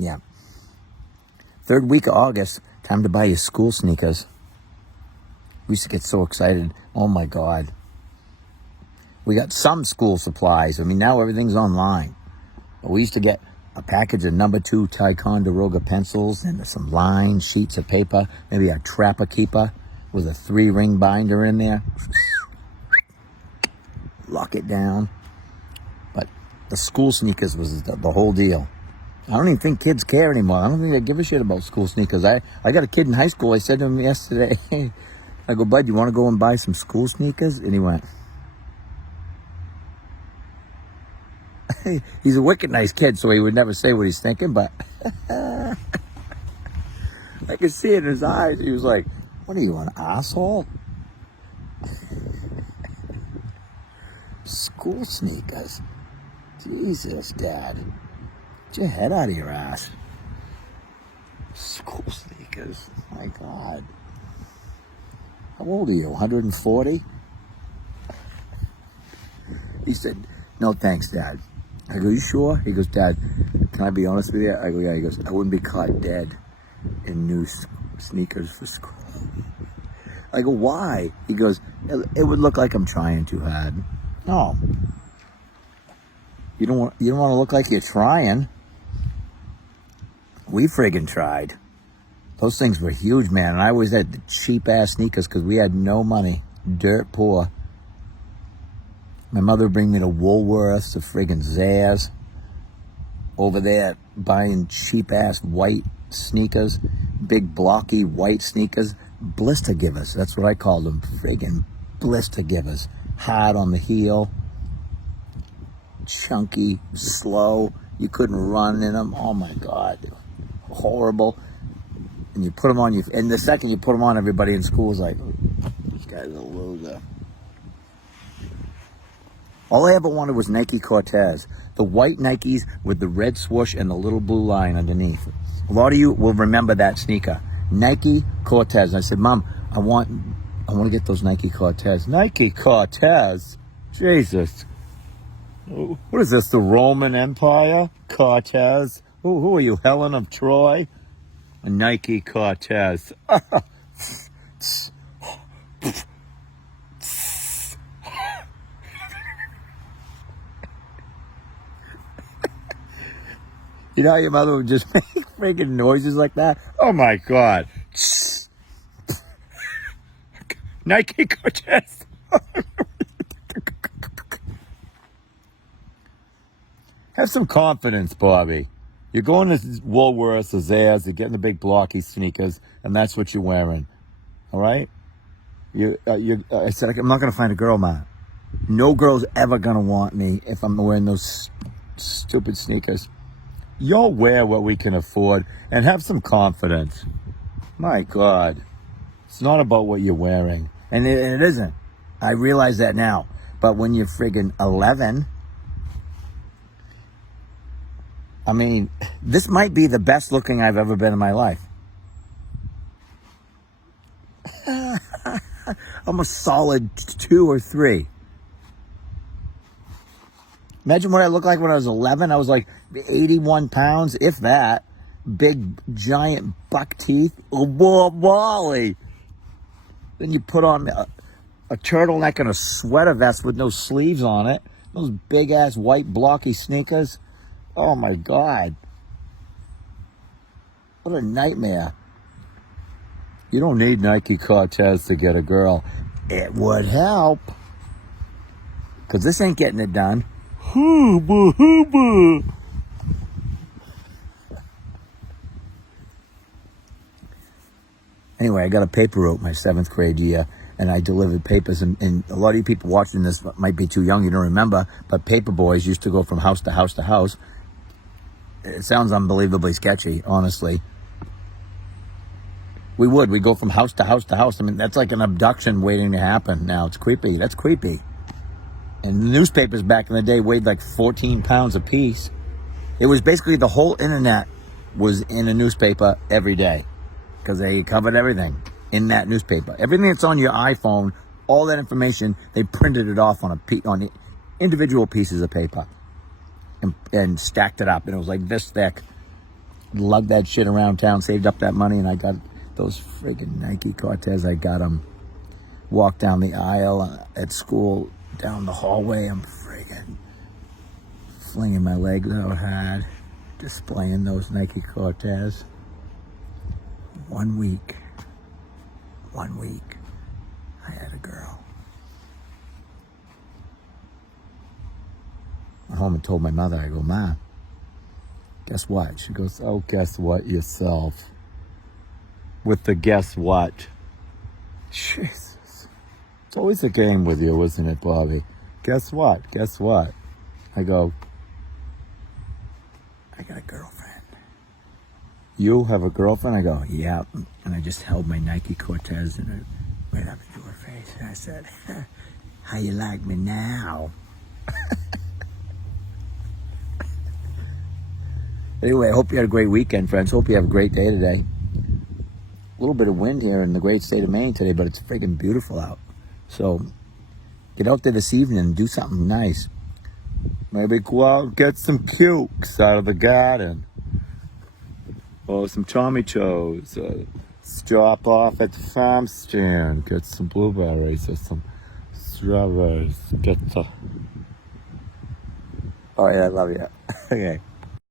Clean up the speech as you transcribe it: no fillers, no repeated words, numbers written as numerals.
Yeah. Third week of August, time to buy your school sneakers. We used to get so excited. Oh my God. We got some school supplies. I mean, now everything's online. But we used to get a package of number 2 Ticonderoga pencils and some lined sheets of paper, maybe a Trapper Keeper with a 3-ring binder in there. Lock it down. But the school sneakers was the whole deal. I don't even think kids care anymore. I don't think they give a shit about school sneakers. I got a kid in high school. I said to him yesterday, I go, bud, you want to go and buy some school sneakers? And he went, he's a wicked nice kid, so he would never say what he's thinking, but I could see it in his eyes. He was like, what are you, an asshole? School sneakers? Jesus, Dad. Get your head out of your ass. School sneakers. My God. How old are you? 140? He said, no thanks, Dad. I go, you sure? He goes, Dad, can I be honest with you? I go, yeah. He goes, I wouldn't be caught dead in new sneakers for school. I go, why? He goes, it would look like I'm trying too hard. No. You don't want to look like you're trying. We friggin' tried. Those things were huge, man. And I always had the cheap-ass sneakers because we had no money. Dirt poor. My mother would bring me to Woolworths, to friggin' Zayres. Over there, buying cheap-ass white sneakers. Big, blocky, white sneakers. Blister givers. That's what I called them. Friggin' blister givers. Hard on the heel. Chunky. Slow. You couldn't run in them. Oh, my God. Horrible. And you put them on, and the second you put them on, everybody in school was like, this guy's a loser. All I ever wanted was Nike Cortez. The white Nikes with the red swoosh and the little blue line underneath. A lot of you will remember that sneaker. Nike Cortez. And I said, Mom, I want to get those Nike Cortez. Nike Cortez? Jesus. What is this, the Roman Empire? Cortez? Who are you, Helen of Troy? A Nike Cortez. You know how your mother would just make freaking noises like that? Oh my God. Nike Cortez. Have some confidence, Bobby. You're going to Woolworths or Zayres, you're getting the big blocky sneakers, and that's what you're wearing. All right? I said, I'm not going to find a girl, Ma. No girl's ever going to want me if I'm wearing those stupid sneakers. You'll wear what we can afford and have some confidence. My God. It's not about what you're wearing. And it isn't. I realize that now. But when you're friggin' 11... I mean, this might be the best looking I've ever been in my life. I'm a solid 2 or 3. Imagine what I looked like when I was 11. I was like 81 pounds, if that. Big, giant buck teeth. Wally. Then you put on a turtleneck and a sweater vest with no sleeves on it. Those big-ass white blocky sneakers. Oh, my God. What a nightmare. You don't need Nike Cortez to get a girl. It would help. Because this ain't getting it done. Hooba, hooba. Anyway, I got a paper route my 7th grade year. And I delivered papers. And a lot of you people watching this might be too young. You don't remember. But paper boys used to go from house to house to house. It sounds unbelievably sketchy, honestly. We'd go from house to house to house. I mean, that's like an abduction waiting to happen now. It's creepy. That's creepy. And the newspapers back in the day weighed like 14 pounds a piece. It was basically the whole internet was in a newspaper every day because they covered everything in that newspaper. Everything that's on your iPhone, all that information, they printed it off on individual pieces of paper and stacked it up. And it was like this thick. lugged that shit around town, saved up that money, and I got those friggin' Nike Cortez. I got them. Walked down the aisle at school, down the hallway. I'm friggin' flinging my legs out hard, displaying those Nike Cortez. 1 week, I had a girl. Went home and told my mother, I go, Ma, guess what? She goes, oh, guess what yourself? With the guess what? Jesus. It's always a game with you, isn't it, Bobby? Guess what? Guess what? I go, I got a girlfriend. You have a girlfriend? I go, yeah. And I just held my Nike Cortez and I went up into her face and I said, how you like me now? Anyway, I hope you had a great weekend, friends. Hope you have a great day today. A little bit of wind here in the great state of Maine today, but it's freaking beautiful out. So get out there this evening and do something nice. Maybe go out and get some cukes out of the garden. Or some Tommy Cho's. Stop off at the farm stand. Get some blueberries or some strawberries. Get the... All right, I love you. Okay.